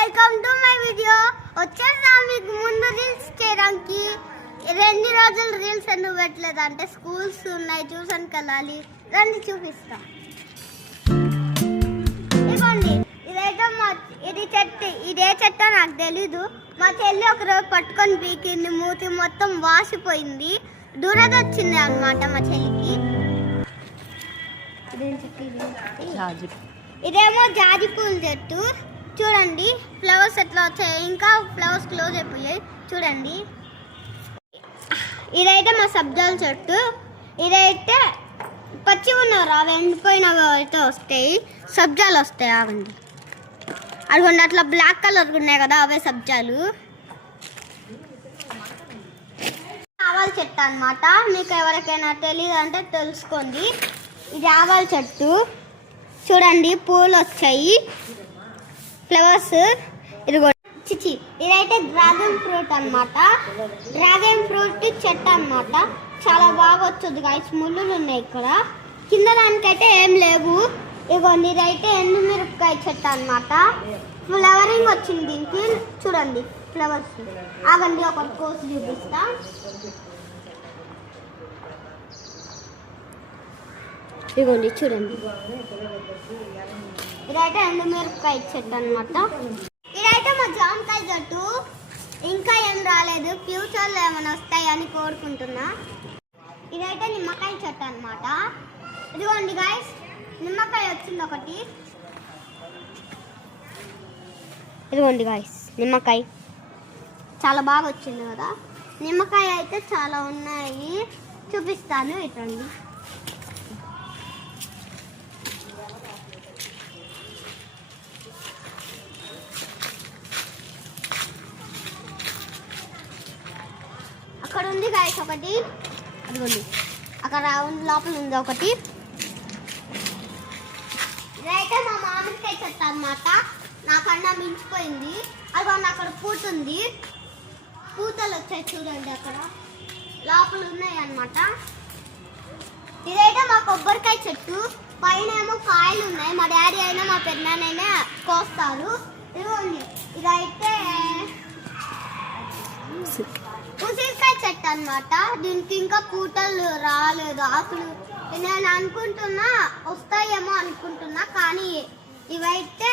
Welcome to my video. వచ్చేసా మీకు ముందు రీల్స్ చేయడానికి. 2 రోజులు రీల్స్ ఎందుకు పెట్టలేదు అంటే స్కూల్స్ ఉన్నాయి, ట్యూషన్కి వెళ్ళాలి. రండి చూపిస్తా. ఇదిగోండి, ఇది చెట్టు. ఇదే చెట్టు నాకు తెలీదు. మా చెల్లి ఒకరోజు పట్టుకొని పీకింది, మూతి మొత్తం వాసిపోయింది. దురద వచ్చింది అన్నమాట మా చెల్లికి. ఇదేమో జాజి పూల చెట్టు. చూడండి ఫ్లవర్స్ ఎట్లా వచ్చాయి, ఇంకా ఫ్లవర్స్ క్లోజ్ అయిపోయాయి చూడండి. ఇదైతే మా సబ్జాల చెట్టు. ఇదైతే పచ్చి ఉన్నవి, అవి ఎండిపోయినవి అయితే వస్తాయి, సబ్జాలు వస్తాయి. అవండి అదిగోండి అట్లా బ్లాక్ కలర్ ఉన్నాయి కదా, అవే సబ్జాలు. ఆవాల చెట్టు అన్నమాట. మీకు ఎవరికైనా తెలియదు అంటే తెలుసుకోండి. ఇది ఆవాల చెట్టు. చూడండి పూలు వచ్చాయి, ఫ్లవర్స్. ఇదైతే డ్రాగన్ ఫ్రూట్ అన్నమాట. డ్రాగన్ ఫ్రూట్ చెట్టు అన్నమాట. చాలా బాగా వచ్చుద్ది గాయ్స్. ముళ్ళులు ఉన్నాయి ఇక్కడ. కింద దానికైతే ఏం లేవు. ఇదిగోండి ఇదైతే ఎండుమిరపకాయ చెట్టు అన్నమాట. ఫ్లవరింగ్ వచ్చింది దీనికి. చూడండి ఫ్లవర్స్. ఆగండి ఒక కోసి చూపిస్తా. ఇదిగోండి చూడండి, ఇదైతే ఎండుమిరపకాయ చెట్టు అన్నమాట. ఇదైతే మా జామకాయ చెట్టు. ఇంకా ఏం రాలేదు, ఫ్యూచర్లో ఏమైనా వస్తాయని కోరుకుంటున్నా. ఇదైతే నిమ్మకాయ చెట్టు అన్నమాట. ఇదిగోండి గాయస్, నిమ్మకాయ వచ్చింది ఒకటి. ఇదిగోండి గాయస్, నిమ్మకాయ చాలా బాగా వచ్చింది కదా. నిమ్మకాయ అయితే చాలా ఉన్నాయి, చూపిస్తాను. ఇటండి అక్కడ ఉంది గాయస్ ఒకటి. అదిగోండి అక్కడ లోపల ఉంది ఒకటి. ఇదైతే మా మామిడికాయ చెట్టు అన్నమాట. నాకన్నా మించిపోయింది. అదిగోండి అక్కడ పూత ఉంది, పూతలు వచ్చాయి చూడండి, అక్కడ లోపల ఉన్నాయి అన్నమాట. ఇదైతే మా కొబ్బరికాయ చెట్టు. పైన ఏమో కాయలు ఉన్నాయి. మా డాడీ అయినా మా పెద్దనాన్నైనా కోస్తారు. ఇదిగోండి ఇదైతే ఉసిరికాయ చెట్టు అన్నమాట. దీనికి ఇంకా పూటలు రాలేదు, ఆకులు. నేను అనుకుంటున్నా వస్తాయేమో అనుకుంటున్నా, కానీ ఇవైతే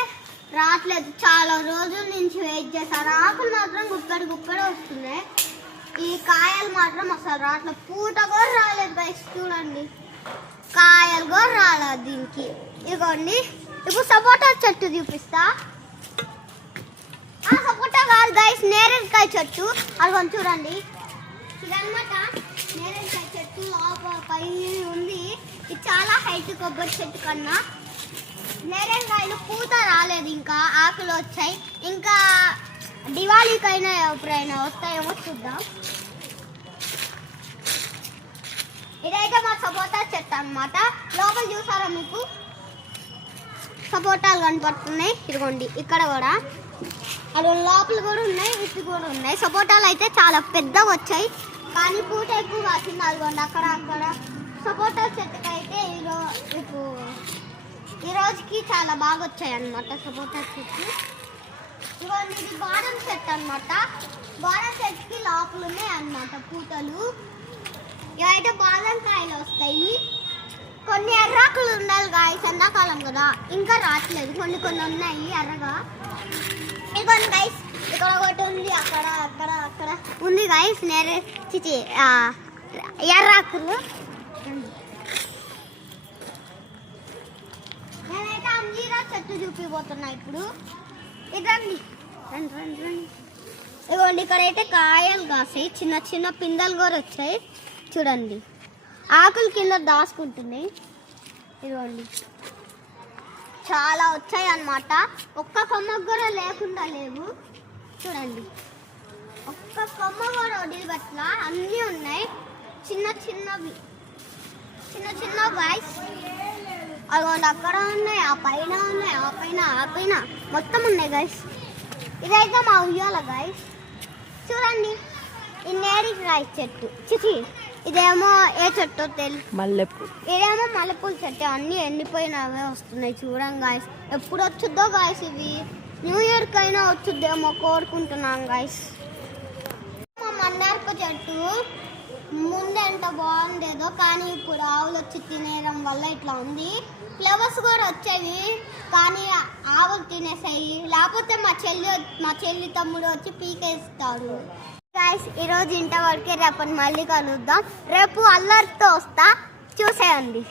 రావట్లేదు. చాలా రోజుల నుంచి వెయిట్ చేశారు. ఆకులు మాత్రం గుక్కడి వస్తున్నాయి. ఈ కాయలు మాత్రం అసలు రావట్లేదు. పూట కూడా రాలేదు గైస్. చూడండి కాయలు కూడా రాలేదు దీనికి. ఇదిగోండి ఇప్పుడు సపోటా చెట్టు చూపిస్తా. సపోటా కాదు గైస్, నేరేడుకాయ చెట్టు. అదిగోండి చూడండి, ఇదన్నమాట నేరేడుకాయ చెట్టు. లోపల పై ఉంది. ఇది చాలా హైట్ కొబ్బరి చెట్టు కన్నా. నేరేడుకాయలు పూత రాలేదు, ఇంకా ఆకులు వచ్చాయి. ఇంకా దివాళీకైనా ఎప్పుడైనా వస్తాయేమో చూద్దాం. ఇదైతే మా సపోటా చెట్టు అన్నమాట. లోపల చూసారా మీకు సపోటాలు కనపడుతున్నాయి. ఇదిగోండి ఇక్కడ కూడా, అది లోపల కూడా ఉన్నాయి, ఇటు కూడా ఉన్నాయి. సపోటాలు అయితే చాలా పెద్దగా వచ్చాయి, కానీ పూట ఎక్కువ కాసింది. అదిగోండి అక్కడ సపోటా చెట్టుకి అయితే ఈ రోజుకి చాలా బాగా వచ్చాయి అన్నమాట సపోటా చెట్టు. ఇదిగోండి ఇది బాదం చెట్టు అన్నమాట. బాదం చెట్టుకి లోపల ఉన్నాయి అన్నమాట పూతలు. ఇవైతే బాదం కాయలు వస్తాయి. కొన్ని ఎర్రాకులు ఉండాలి గాయస్, ఎండాకాలం కదా, ఇంకా రావట్లేదు. కొన్ని ఉన్నాయి ఎర్రగా. ఇదిగోండి గైస్, ఇక్కడ ఒకటి ఉంది, అక్కడ ఉంది గైస్. ఎర్రాకులు. నేనైతే అంజీరా చెట్టు చూపిపోతున్నా ఇప్పుడు. ఇదండి రండి. ఇదిగోండి ఇక్కడైతే కాయలు కాసాయి, చిన్న పిందెలు కూడా వచ్చాయి చూడండి. ఆకులు కింద దాచుకుంటున్నాయి. ఇదిగోండి చాలా వచ్చాయి అన్నమాట. ఒక్క కొమ్మ కూడా లేకుండా లేవు చూడండి. ఒక్క కొమ్మ కూడా వదిలిపెట్ల, అన్నీ ఉన్నాయి. చిన్నవి గాయ్స్. అదిగోండి అక్కడ ఉన్నాయి, ఆ పైన ఉన్నాయి, ఆ పైన మొత్తం ఉన్నాయి గాయ్స్. ఇదైతే మా ఉయ్యాల గాయ్స్. చూడండి ఈ నేరేడుకాయ చెట్టు. ఇదేమో ఏ చెట్టు తెలుసు, మల్లెపూలు. ఇదేమో మల్లెపూల చెట్టు. అన్నీ ఎండిపోయినవే వస్తున్నాయి చూడండి గాయస్. ఎప్పుడు వచ్చుద్దో గాయస్ ఇవి. న్యూ ఇయర్కి అయినా వచ్చుద్దేమో కోరుకుంటున్నాం గైస్. మా మందారపు చెట్టు ముందు ఎంత బాగుండేదో, కానీ ఇప్పుడు ఆవులు వచ్చి తినేయడం వల్ల ఇట్లా ఉంది. ఫ్లవర్స్ కూడా వచ్చేవి కానీ ఆవులు తినేసాయి, లేకపోతే మా చెల్లి తమ్ముడు వచ్చి పీకేస్తాడు. గైస్ ఈరోజు ఇంతవరకే, రేపటి మళ్ళీ కలుద్దాం. రేపు అల్లరితో వస్తా, చూసేయండి.